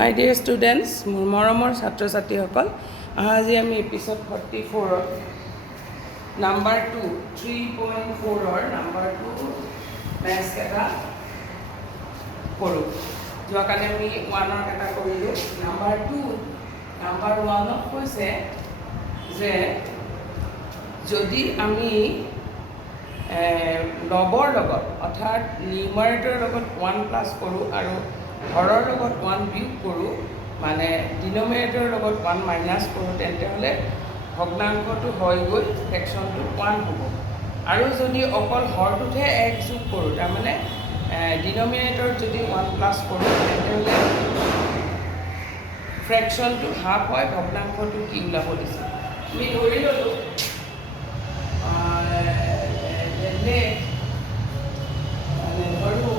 My dear students, মৰমৰ ছাত্ৰ ছাত্ৰীসকল, আজি আমি এপিসোড 44 নাম্বাৰ 2 3.4 নাম্বাৰ 2 মেথছ এটা কৰোঁ। যোৱাকালি আমি 1 এটা কৰিলোঁ। নাম্বাৰ 1 কৈছে যে যদি আমি লবৰ লগত অৰ্থাৎ নিউমাৰেটৰৰ লগত 1 প্লাছ কৰোঁ আৰু হৰৰ লগত 1 বিয়োগ কৰোঁ, মানে ডিনমিনেটৰৰ লগত 1 মাইনাছ কৰোঁ, তেন্তে ভগ্নাংশটো হৈ গৈ ফ্ৰেকশ্যনটো 1 হ'ব। আৰু যদি অকল হৰটোতহে 1 যোগ কৰোঁ, তাৰমানে ডিনমিনেটৰত যদি 1 প্লাছ কৰোঁ, তেন্তে ফ্ৰেকশ্যনটো হাফ হয়। ভগ্নাংশটো কি ওলাব দিছে আমি ধৰি ল'লোঁ ধৰোঁ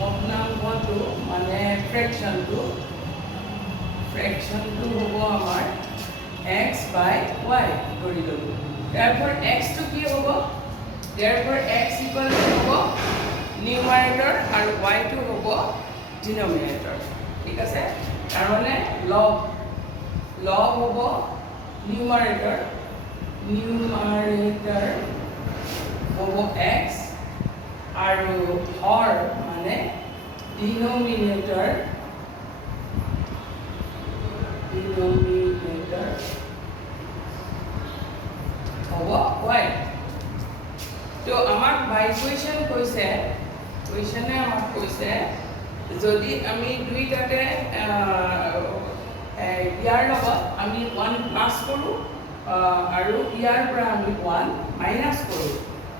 ভগ্নাংশটো মানে ফ্ৰেকশ্যনটো হ'ব আমাৰ x/y ধৰি ল'লোঁ। therefore xটো কি হ'ব? therefore x ইকুৱেল হ'ব নিউমাৰেটৰ আৰু yটো হ'ব ডিনমিনেটৰ। ঠিক আছে, তাৰমানে লব হ'ব নিউমাৰেটৰ হ'ব x আৰু হৰ মানে ডিনমিনেটৰ হ'ব y। তো আমাক বাই কুৱেশ্যনে আমাক কৈছে যদি আমি দুইটাতে ইয়াৰ লগত আমি 1 প্লাছ কৰোঁ আৰু ইয়াৰ পৰা আমি 1 মাইনাছ কৰোঁ,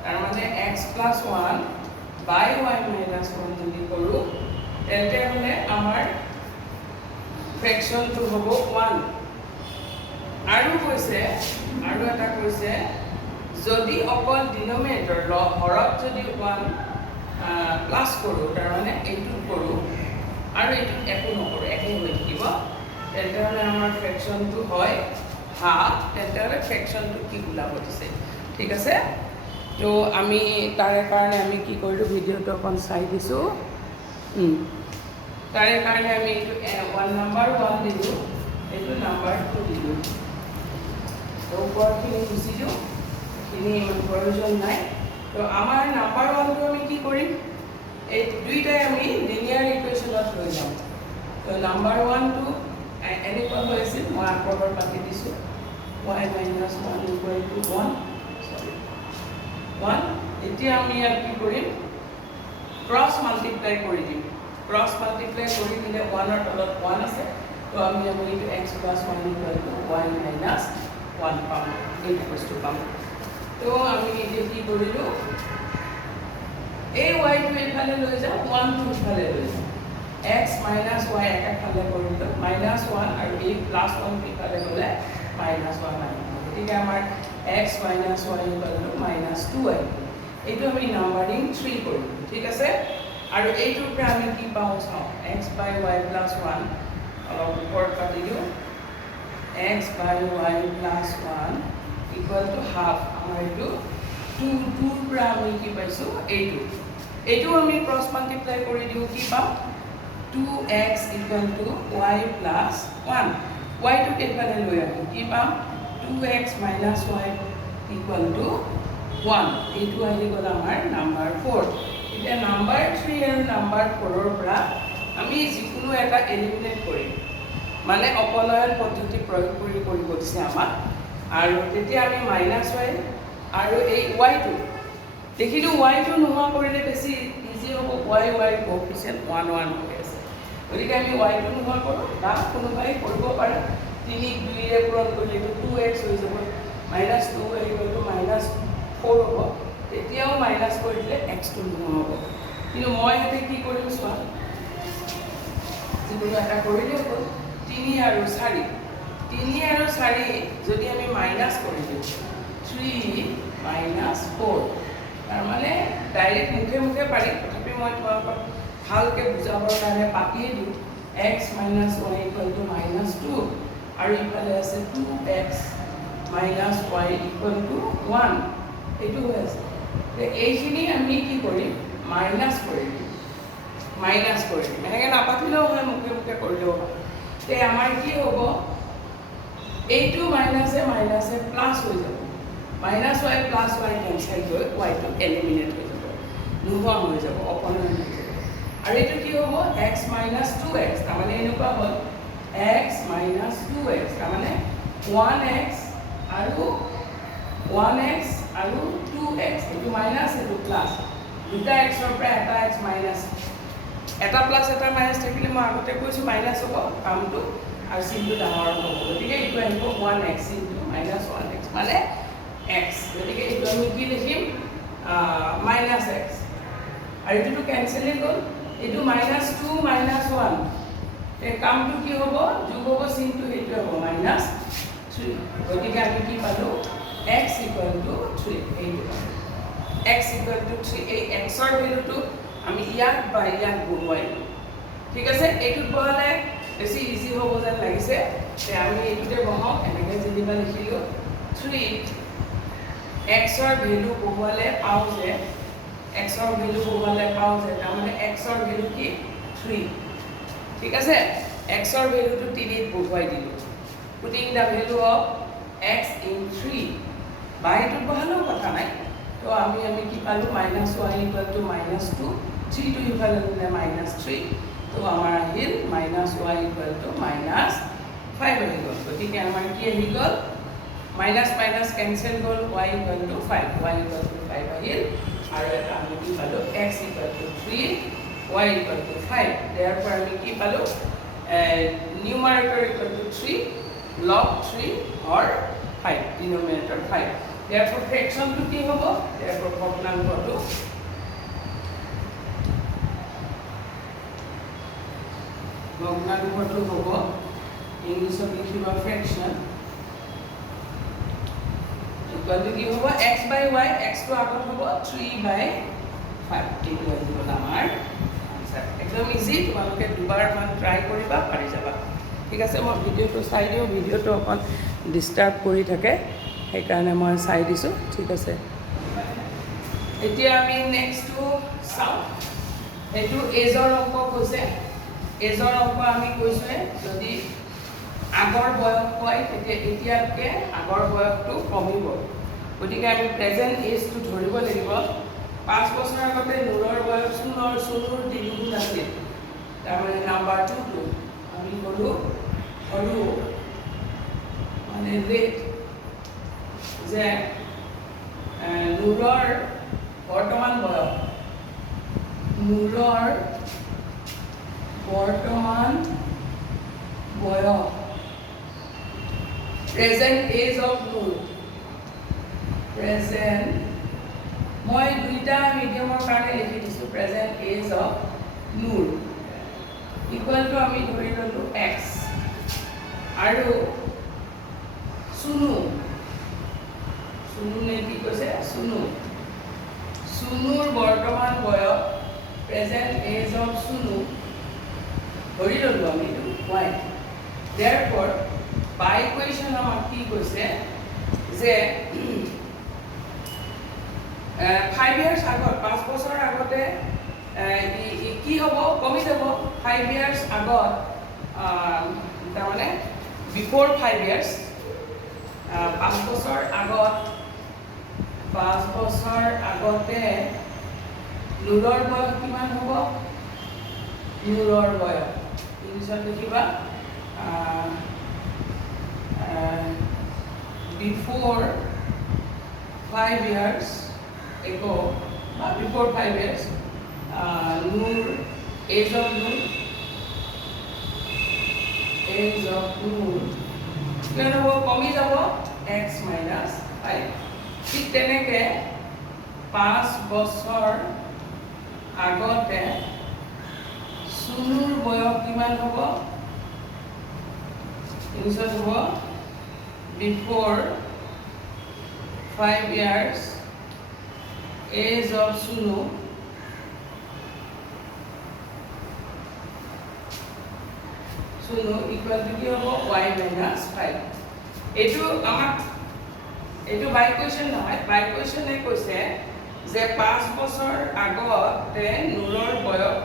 তাৰমানে x+1 বাই y-1 যদি কৰোঁ, তেন্তে হ'লে আমাৰ ফ্ৰেকশ্যনটো হ'ব 1। আৰু এটা কৈছে যদি অকল ডিনমিনেটৰ হৰত যদি 1 প্লাছ কৰোঁ, তাৰমানে এইটোত কৰোঁ আৰু এইটোত একো নকৰোঁ, একেই হৈ থাকিব, তেন্তে হ'লে আমাৰ ফ্ৰেকশ্যনটো হয় হাফ। তেন্তে হ'লে ফ্ৰেকশ্যনটো কি ওলাব দিছে। ঠিক আছে, তো আমি তাৰে কাৰণে আমি কি কৰিলোঁ, ভিডিঅ'টো অকণ চাই দিছোঁ। তাৰে কাৰণে আমি এইটো নাম্বাৰ 1 দিলোঁ, এইটো নাম্বাৰ 2 দিলোঁ। ওপৰখিনি গুচি দিওঁ, এইখিনি ইমান প্ৰয়োজন নাই। তো আমাৰ নাম্বাৰ 1টো আমি কি কৰিম, এই দুইটাই আমি লিনিয়াৰ ইকুৱেশ্যনত লৈ যাম। তো নাম্বাৰ 1টো এনেকুৱা হৈ আছিল, মই আগৰ পাতি দিছোঁ y-1 ইকুৱেল টু 1। এতিয়া আমি ইয়াত কি কৰিম, ক্ৰছ মাল্টিপ্লাই কৰি দিম। ক্ৰছ মাল্টিপ্লাই কৰি দিলে 1ৰ তলত 1 আছে, তো আমি এইটো x+1 ইকুৱেল টু y-1 পাম, এইটো বস্তু পাম। তো আমি এতিয়া কি কৰিলোঁ, এই yটো এইফালে লৈ যাওঁ, 1টো ইফালে লৈ যাওঁ, x মাইনাছ y একেফালে কৰিলোঁ -1 আৰু এই +1 ইফালে গ'লে -1 গতিকে আমাৰ x minus y equal to -2y। এইটো আমি নাম্বাৰিং 3 কৰিলোঁ। ঠিক আছে, আৰু এইটোৰ পৰা আমি কি পাওঁ চাওঁ, x/y+1 অলপ ওপৰত পাতি দিওঁ, x/y+1 ইকুৱেল টু হাফ। আমাৰ এইটো 2ৰ পৰা আমি কি পাইছোঁ, এইটো আমি ক্ৰছ মাল্টিপ্লাই কৰি দিওঁ, কি পাম 2x ইকুৱেল টু y+1। yটোক এইফালে লৈ আহোঁ, কি পাম 2x minus y equal to 1। এইটো আহি গ'ল আমাৰ নাম্বাৰ 4। এতিয়া নাম্বাৰ 3 আৰু নাম্বাৰ 4ৰ পৰা আমি যিকোনো এটা এলিমিনেট কৰিম, মানে অপনয়ন পদ্ধতি প্ৰয়োগ কৰিব দিছে আমাক। আৰু তেতিয়া আমি -y আৰু এই yটো দেখিলোঁ, yটো নোহোৱা কৰিলে বেছি ইজি হ'ব, y কোএফিচিয়েণ্ট 1 হৈ আছে, গতিকে আমি yটো নোহোৱা কৰোঁ, বা কোনোবাই কৰিব পাৰে 3ক 2ৰে পূৰণ কৰিলে এইটো 2x হৈ যাব, -2 ইকুৱেল টু -4 হ'ব, তেতিয়াও মাইনাছ কৰি দিলে xটো নোহোৱা হ'ব। কিন্তু মই ইয়াতে কি কৰিম চোৱা, যিকোনো এটা কৰিলে হ'ল 3 আৰু 4 যদি আমি মাইনাছ কৰি দিওঁ 3 - 4, তাৰমানে ডাইৰেক্ট মুখে পাৰি, তথাপি মই তোমালোকক ভালকৈ বুজাবৰ কাৰণে পাতিয়ে দিওঁ, x minus y equal to -2 আৰু ইফালে আছে 2x minus y equal to 1, এইটো হৈ আছে। এইখিনি আমি কি কৰিম মাইনাছ কৰি দিম এনেকৈ নাপাতিলেও হয় মুখে মুখে কৰিলেও হয় তে আমাৰ কি হ'ব এইটো মাইনাছে মাইনাছে প্লাছ হৈ যাব minus Y plus Y cancel হৈ ৱাইটো এলিমিনেট হৈ যাব নোহোৱা হৈ যাব অপনেণ্ট হৈ যাব আৰু এইটো কি হ'ব এক্স মাইনাছ 2x তাৰমানে এনেকুৱা হ'ল এক্স মাইনাছ 2x তাৰমানে 1x আৰু 2x এইটো মাইনাছ এইটো প্লাছ দুটা এক্সৰ পৰা এটা এক্স মাইনাছ এটা প্লাছ এটা মাইনাছ থাকিলে মই আগতে কৈছোঁ মাইনাছ হ'ব কামটো আৰু চিনটো ডাঙৰ হ'ব গতিকে এইটো আহিব 1x ইনটু মাইনাছ 1x মানে x গতিকে এইটো আমি কি লিখিম মাইনাছ এক্স আৰু এইটোতো কেঞ্চেলেই গ'ল এইটো মাইনাছ 2 মাইনাছ 1 এই কামটো কি হ'ব যোগ হ'ব চিনটো সেইটো হ'ব মাইনাছ 3 গতিকে আমি কি পালোঁ x ইকুৱেল টু 3 এইটো x ইকুৱেল টু 3 এই xৰ ভেলুটো আমি ইয়াক বা ইয়াক বহুৱাই দিওঁ ঠিক আছে এইটোত বহালে বেছি ইজি হ'ব যেন লাগিছে তে আমি এইটোতে বহাওঁ এনেকৈ যেনিবা লিখিলোঁ 3 xৰ ভেলু বহুৱালে পাওঁ যে তাৰমানে xৰ ভেলু কি 3 ঠিক আছে xৰ ভেলুটো 3ত বহুৱাই দিলোঁ putting the value of x in 3 বা এইটোত বহালেও কথা নাই তো আমি কি পালোঁ minus y equal to minus 2 3 to ইফালে ল'লে মাইনাছ 3 তো আমাৰ আহিল minus y equal to minus 5 আহি গ'ল গতিকে আমাৰ কি আহি গ'ল মাইনাছ মাইনাছ কেঞ্চেল গ'ল ৱাই ইকুৱেল টু 5 আহিল আৰু এটা আমি কি পালোঁ x equal to 3 y equal to 5 there পৰা আমি কি পালোঁ numerator equal to 3 log 3 or 5 denominator 5 therefore fraction to কি হ'ব therefore ভগ্নাংশটো হ'ব ইংলিছত লিখিবা fraction equal to কি হ'ব x by y x টো আগত হ'ব 3 by 5 এইটো আহিব আমাৰ আনসাৰ একদম ইজি তোমালোকে দুবাৰমান ট্ৰাই কৰিবা পাৰি যাবা ঠিক আছে মই ভিডিঅ'টো চাই দিওঁ ভিডিঅ'টো অকণ ডিষ্টাৰ্ব কৰি থাকে সেইকাৰণে মই চাই দিছোঁ ঠিক আছে এতিয়া আমি নেক্সটটো চাওঁ এইটো এজৰ অংক কৈছে এজৰ অংক আমি কৈছোঁৱে যদি আগৰ বয়স হয় তেতিয়া এতিয়াতকৈ আগৰ বয়সটো কমিব গতিকে আমি প্ৰেজেণ্ট এজটো ধৰিব লাগিব 5 বছৰ আগতে নুৰৰ বয়স চুনুৰ তিনিগুণ আছিল তাৰমানে নাম্বাৰ 2টো আমি ক'লোঁ মানে লেট যে নুৰৰ বৰ্তমান বয়স প্ৰেজেণ্ট এজ অফ নুৰ মই দুইটা মিডিয়ামৰ কাৰণে লিখি দিছোঁ present age of Noor equal to আমি ধৰি ল'লোঁ এক্স আৰু চুনুনে কি কৈছে চুনুৰ বৰ্তমান বয়স প্ৰেজেণ্ট এজ অফ চুনু ধৰি ল'লোঁ আমি এইটো ৱাই therefore by equation আমাক কি কৈছে যে 5 years আগত 5 বছৰ আগতে কি হ'ব কমি যাব 5 years আগত তাৰমানে বিফ'ৰ 5 years 5 বছৰ আগতে নুৰৰ বয়স কিমান হ'ব নুৰৰ বয়স ইংলিছত লিখিবা before 5 years ago before 5 years Noor age of Noor কিমান হ'ব কমি যাব x minus 5 ঠিক তেনেকৈ 5 বছৰ আগতে চুনুৰ বয়স কিমান হ'ব ইংলিছত হ'ব before 5 years age of Sunu equal to কি হ'ব y minus 5 এইটো আমাক এইটো বাই কুৱেশ্যন নহয় বাই কুৱেশ্যনে কৈছে যে 5 বছৰ আগতে নুৰৰ বয়স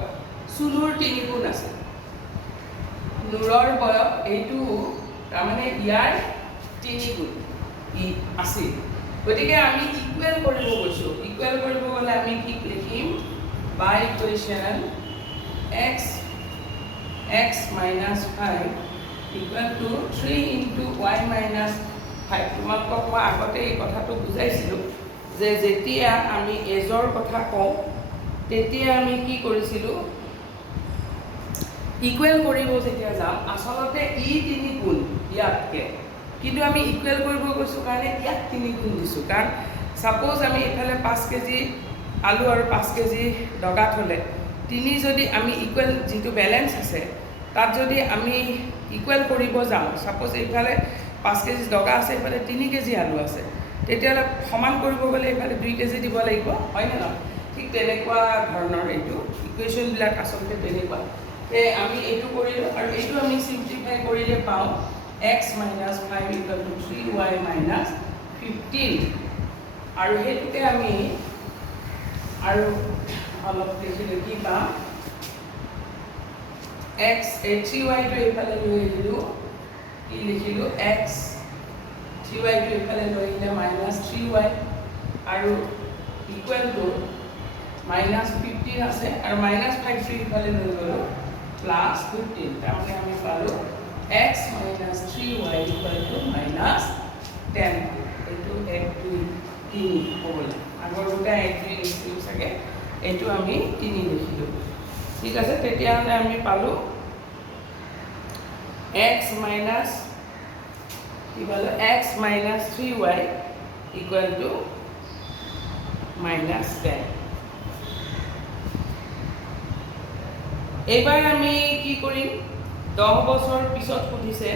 চুনুৰ 3 গুণ আছে নুৰৰ বয়স এইটো তাৰমানে ইয়াৰ 3 গুণ ই আছিল গতিকে আমি ইকুৱেল কৰিব গৈছো ইকুৱেল কৰিব গ'লে আমি কি লিখিম বাই equation x minus 5 equal to 3 into y minus 5 তোমালোকক মই আগতে এই কথাটো বুজাইছিলোঁ যে যেতিয়া আমি এজৰ কথা কওঁ তেতিয়া আমি কি কৰিছিলোঁ ইকুৱেল কৰিব যেতিয়া যাম আচলতে ই 3 গুণ ইয়াতকে কিন্তু আমি ইকুৱেল কৰিব গৈছোঁ কাৰণে ইয়াক 3 গুণ দিছোঁ কাৰণ সাপোজ আমি এফালে 5 কেজি আলু আৰু 5 কেজি ডগা থলে 3 যদি আমি ইকুৱেল যেটো ব্যালেন্স আছে তাত যদি আমি ইকুৱেল কৰিব যাওঁ সাপোজ এইফালে 5 কেজি ডগা আছে এফালে 3 কেজি আলু আছে তেতিয়ালে সমান কৰিব গ'লে এফালে 2 কেজি দিব লাগিব হয় না ঠিক তেনেকুৱা ধৰণৰ এইটো ইকুৱেশ্যন বিলাক আচলতে তেনেকুৱা আমি এইটো কৰিলো আৰু এইটো আমি সিম্পলিফাই কৰিলে পাওঁ x minus 5 equal to 3y minus 15 আৰু হেতুকে আমি আৰু অলপ দেখিলে কি পাম x 3y to এফালে লৈ আহিলো কি লিখিলো x 3y to এফালে লৈ আহিলে minus 3y আৰু equal to minus 15 আছে আৰু minus 5 3 এফালে লৈ গলো plus 15 তাৰমানে আমি পালো x minus 3y equal to minus 10 এইটো 1 2 3 হ'ল আগৰ দুটা 1 2 লিখিলো চাগে এইটো আমি 3 লিখিলো ঠিক আছে তেতিয়াহলে আমি পালো x minus ইবালে x minus 3y equal to minus 10 এবাৰ আমি কি কৰিম 10 বছৰ পিছত সুধিছে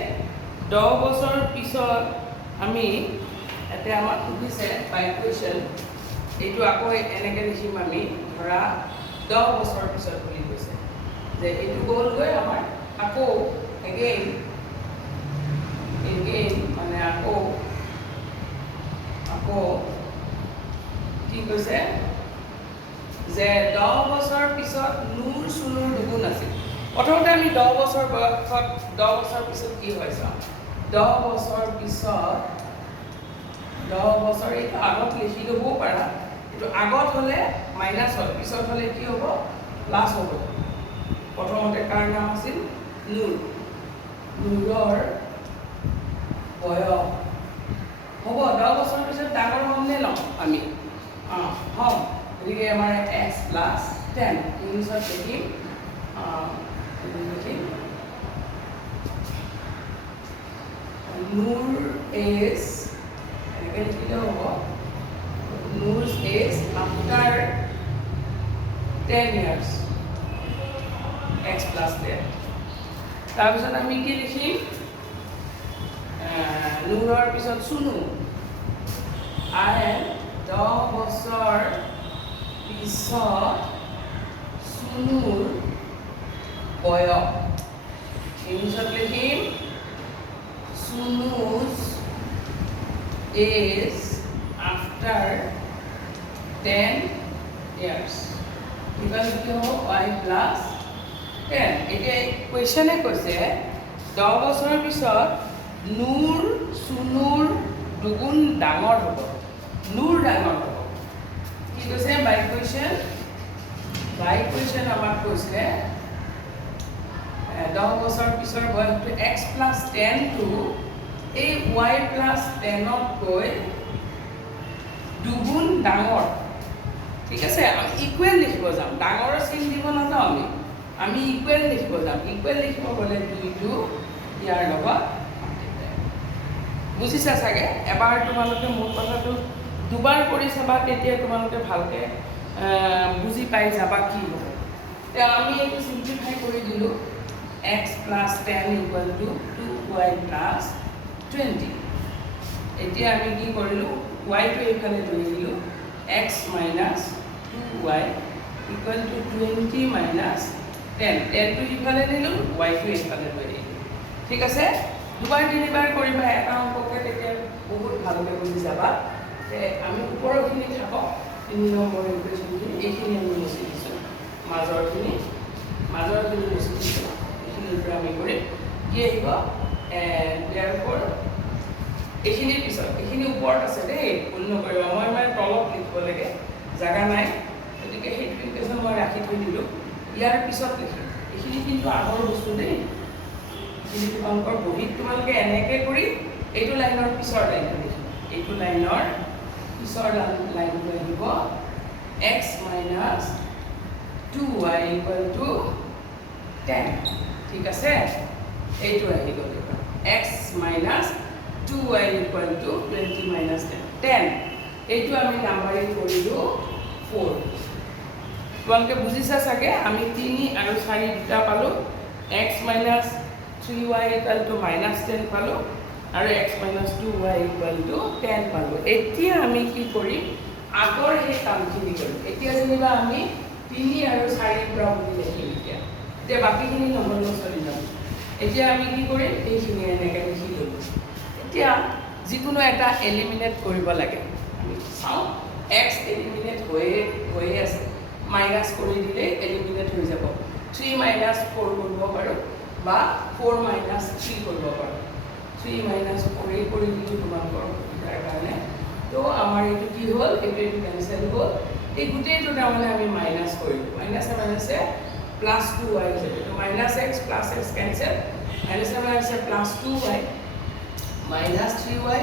10 বছৰ পিছত আমি এতে আমাক সুধিছে বাই কোৱেশ্চন এইটো আকৌ এনেকৈ লিখিম আমি ধৰা 10 বছৰ পিছত বুলি কৈছে যে এইটো গ'ল গৈ আমাৰ আকৌ এগেইন মানে আকৌ কি কৈছে যে 10 বছৰ পিছত নূৰ চুনুৰ দুগুণ আছিল প্ৰথমতে আমি 10 বছৰ বয়সত 10 বছৰ পিছত কি হয় চাওঁ 10 বছৰ পিছত 10 বছৰ এইটো আগত লিখি ল'বও পাৰা কিন্তু আগত হ'লে মাইনাছ হয় পিছত হ'লে কি হ'ব প্লাছ হ'ব প্ৰথমতে কাৰ নাম আছিল নূৰ নূৰৰ বয়স হ'ব 10 বছৰ পিছত ডাঙৰ হ'ম নে লম আমি হ'ম গতিকে আমাৰ x প্লাছ 10 ইংলিছত লিখিম নূৰ is এনেকৈ লিখিলে হ'ব Nur is after 10 years x plus 10 তাৰপিছত আমি কি লিখিম নূৰৰ পিছত চুনু and 10 বছৰ পিছত চুনুৰ বয়স ইংলিছত লিখিম চুনুজ is after 10 years ইবাৰ কি হ'ব y plus 10 এতিয়া কোৱেশ্চনে কৈছে 10 বছৰৰ পিছত নূৰ চুনুৰ দুগুণ ডাঙৰ হ'ব নূৰ ডাঙৰ হ'ব কি কৈছে বাই কোৱেশ্চন আমাক কৈছে 10 বছৰ পিছৰ বয়সটো x plus 10 টো এই y plus 10 তকৈ দুগুণ ডাঙৰ ঠিক আছে আমি ইকুৱেল লিখিব যাম ডাঙৰৰ চিন দিব নাযাওঁ আমি ইকুৱেল লিখিব যাম ইকুৱেল লিখিব গ'লে 2টো ইয়াৰ লগত বুজিছা চাগে এবাৰ তোমালোকে মোৰ কথাটো দুবাৰ কৰি চাবা তেতিয়া তোমালোকে ভালকৈ বুজি পাই যাবা কি হ'ব এতিয়া আমি এইটো সিম্পলিফাই কৰি দিলোঁ x plus 10 equal to 2y plus 20 এতিয়া আমি কি কৰিলোঁ y টো এইফালে লৈ আহিলোঁ x minus 2y equal to 20 minus 10 10 টো ইফালে নিলোঁ y টো এইফালে লৈ আহিলোঁ ঠিক আছে দুবাৰ তিনিবাৰ কৰিবা এটা অংককে তেতিয়া বহুত ভালকৈ বুজি যাবা যে আমি ওপৰখিনি থাকক 3 নম্বৰ ইকুৱেশ্যনখিনি এইখিনি আমি মুছি দিছোঁ মাজৰখিনি মুছি দিছোঁ এইখিনিৰ পৰা আমি কৰিম কি আহিব therefore এইখিনিৰ পিছত এইখিনি ওপৰত আছে দেই ভুল নকৰিবা মই মানে তলত লিখিব লাগে জাগা নাই গতিকে সেইটো ইকুৱেশ্যন মই ৰাখি থৈ দিলোঁ ইয়াৰ পিছত লিখিম এইখিনি কিন্তু আগৰ বস্তু দেই এইখিনি তোমালোকৰ বহীত তোমালোকে এনেকৈ কৰি এইটো লাইনৰ পিছৰ লাইনটো লিখিম এইটো লাইনৰ পিছৰ লাইনটো আহিব x minus 2y equal to 10 ঠিক আছে এইটো আহি গ'ল x minus 2y equal to 20 minus 10 এইটো আমি নাম্বাৰিং কৰিলোঁ 4 তোমালোকে বুজিছা চাগে আমি 3 আৰু 4 দুটা পালোঁ x minus 3y equal to minus 10 পালোঁ আৰু x minus 2y equal to 10 পালোঁ এতিয়া আমি কি কৰিম আগৰ সেই কামখিনি কৰিম এতিয়া যেনিবা আমি 3 আৰু 4 পৰা বুলি লিখিম এতিয়া বাকীখিনি নহ'লেও চলি যাম এতিয়া আমি কি কৰিম এইখিনি এনেকৈ লিখি ল'লোঁ এতিয়া যিকোনো এটা এলিমিনেট কৰিব লাগে আমি চাওঁ x এলিমিনেট হৈয়ে আছে মাইনাছ কৰি দিলে এলিমিনেট হৈ যাব 3 minus 4 কৰিব পাৰোঁ বা 4 minus 3 কৰিব পাৰোঁ 3 minus 4 কৰি দিলোঁ তোমালোকৰ সুবিধাৰ কাৰণে তো আমাৰ এইটো কি হ'ল এইটো কেনচেল হ'ল এই গোটেইটো তাৰমানে আমি মাইনাছ কৰিলোঁ মাইনাছে প্লাছ 2y হৈছে তো minus x plus x cancel মাইনাছে plus 2y minus 3y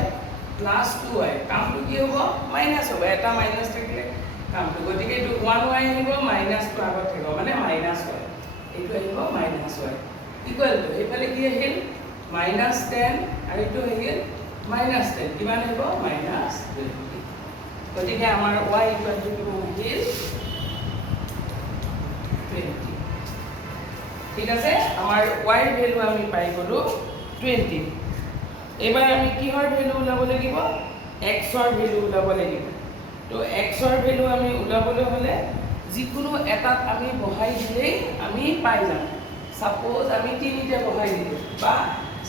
plus 2y কামটো কি হ'ব মাইনাছ হ'ব এটা মাইনাছ থাকিলে কামটো গতিকে এইটো 1y আহিব মাইনাছটো আগত থাকিব মানে মাইনাছ হয় এইটো আহিব মাইনাছ হয় ইকুৱেল টু এইফালে কি আহিল মাইনাছ 10 আৰু এইটো আহিল মাইনাছ 10 কিমান আহিব মাইনাছ 20 গতিকে আমাৰ y ইকুৱেল টু কিমান আহিল 20 ঠিক আছে আমাৰ y ৰ ভেলু আমি পাই গ'লোঁ 20 এবাৰ আমি কিহৰ ভেলু ওলাব লাগিব x ৰ ভেলু ওলাব লাগিব তো x ৰ ভেলু আমি ওলাবলৈ হ'লে যিকোনো এটাত আমি বহাই দিলেই আমি পাই যাম সাপোজ আমি 3তে বহাই দিলোঁ বা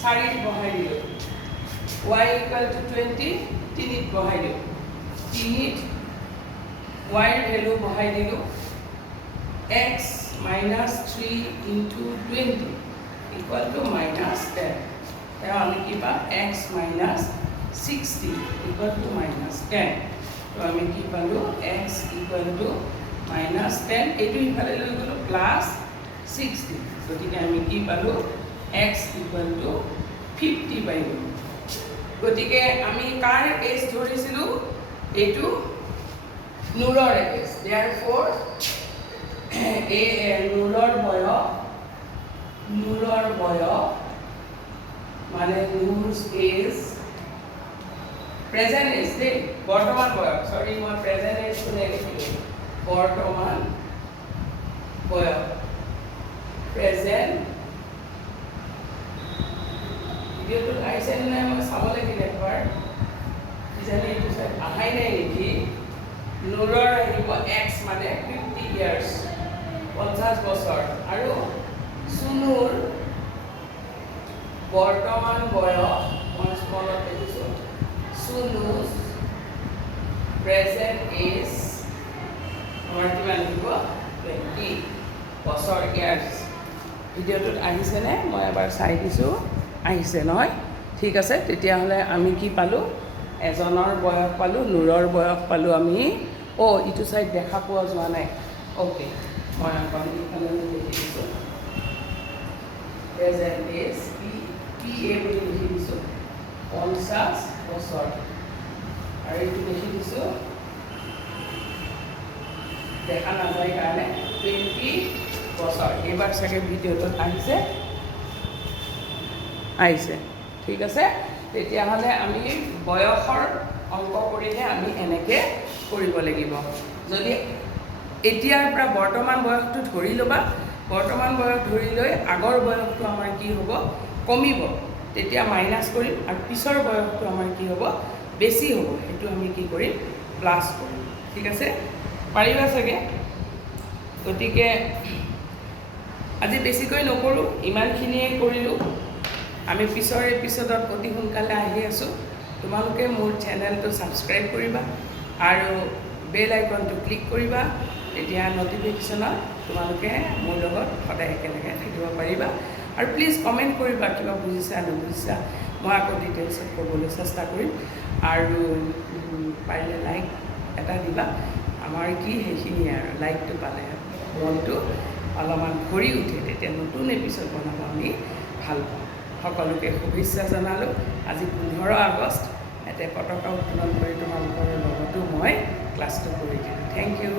4ত বহাই দিলোঁ y equal to 20 3ত বহাই দিলোঁ 3ত y ৰ ভেলু বহাই দিলোঁ x minus 3 into 20 equal to minus 10 এতিয়া আমি কি পাম x minus 60 equal to minus 10 তো আমি কি পালোঁ x equal to minus 10 এইটো ইফালে লৈ গ'লোঁ প্লাছ 60 গতিকে আমি কি পালোঁ x equal to 50 পাই গ'লোঁ গতিকে আমি কাৰ কেছ ধৰিছিলোঁ এইটো নূৰৰ কেছ therefore নূৰৰ বয়স মানে নূৰ's age প্ৰেজেণ্ট এজ দেই বৰ্তমান বয়স সৰি মই প্ৰেজেণ্ট এজ কোনে লিখিলোঁ বৰ্তমান বয়স প্ৰেজেণ্ট ভিডিঅ'টোত আহিছে নে নাই মই চাব লাগিল একবাৰ কিজানি এইটো চাই অহাই নাই নেকি নূৰৰ আহিব x মানে 50 years 50 বছৰ আৰু চুনুৰ বৰ্তমান বয়স মই স্মলত দেখিছোঁ চুনুজ প্ৰেজেণ্ট এজ আমাৰ কিমান আহিব 20 বছৰ ইয়াৰ্ছ ভিডিঅ'টোত আহিছেনে মই এবাৰ চাই দিছোঁ আহিছে নহয় ঠিক আছে তেতিয়াহ'লে আমি কি পালোঁ এজনৰ বয়স পালোঁ নূৰৰ বয়স পালোঁ আমি ইটো চাইড দেখা পোৱা যোৱা নাই অ'কে মই এখন ইফালে লিখি দিছোঁ প্ৰেজেণ্ট এজ পি এ বুলি লিখি দিছোঁ 50 বছৰ আৰু এইটো লিখি দিছোঁ দেখা নাযায় কাৰণে 20 বছৰ এইবাৰ চাগে ভিডিঅ'টোত আহিছে ঠিক আছে তেতিয়াহ'লে আমি বয়সৰ অংক কৰিলে আমি এনেকৈ কৰিব লাগিব যদি এতিয়াৰ পৰা বৰ্তমান বয়সটো ধৰি ল'বা বৰ্তমান বয়স ধৰি লৈ আগৰ বয়সটো আমাৰ কি হ'ব কমিব তেতিয়া মাইনাছ কৰিম আৰু পিছৰ বয়সটো আমাৰ কি হ'ব বেছি হ'ব সেইটো আমি কি কৰিম প্লাছ কৰিম ঠিক আছে পাৰিবা চাগে গতিকে আজি বেছিকৈ নকৰোঁ ইমানখিনিয়ে কৰিলোঁ আমি পিছৰ এপিছ'ডত অতি সোনকালে আহি আছোঁ তোমালোকে মোৰ চেনেলটো ছাবস্ক্ৰাইব কৰিবা আৰু বেল আইকনটো ক্লিক কৰিবা, তেতিয়া নটিফিকেশ্যনত তোমালোকে মোৰ লগত সদায় একেলগে থাকিব পাৰিবা। আৰু প্লিজ কমেণ্ট কৰিবা কিবা বুজিছা নুবুজিছা, মই আকৌ ডিটেইলছত ক'বলৈ চেষ্টা কৰিম। আৰু পাৰিলে লাইক এটা দিবা, আমাৰ কি সেইখিনিয়ে আৰু লাইকটো পালে মনটো অলপমান ভৰি উঠে, তেতিয়া নতুন এপিছ'ড বনাব আমি ভাল পাওঁ। সকলোকে শুভেচ্ছা জনালোঁ। আজি 15 আগষ্ট, ইয়াতে পতাকা উত্তোলন কৰি তোমালোকৰ লগতো মই ক্লাছটো কৰি দিলোঁ। Thank U.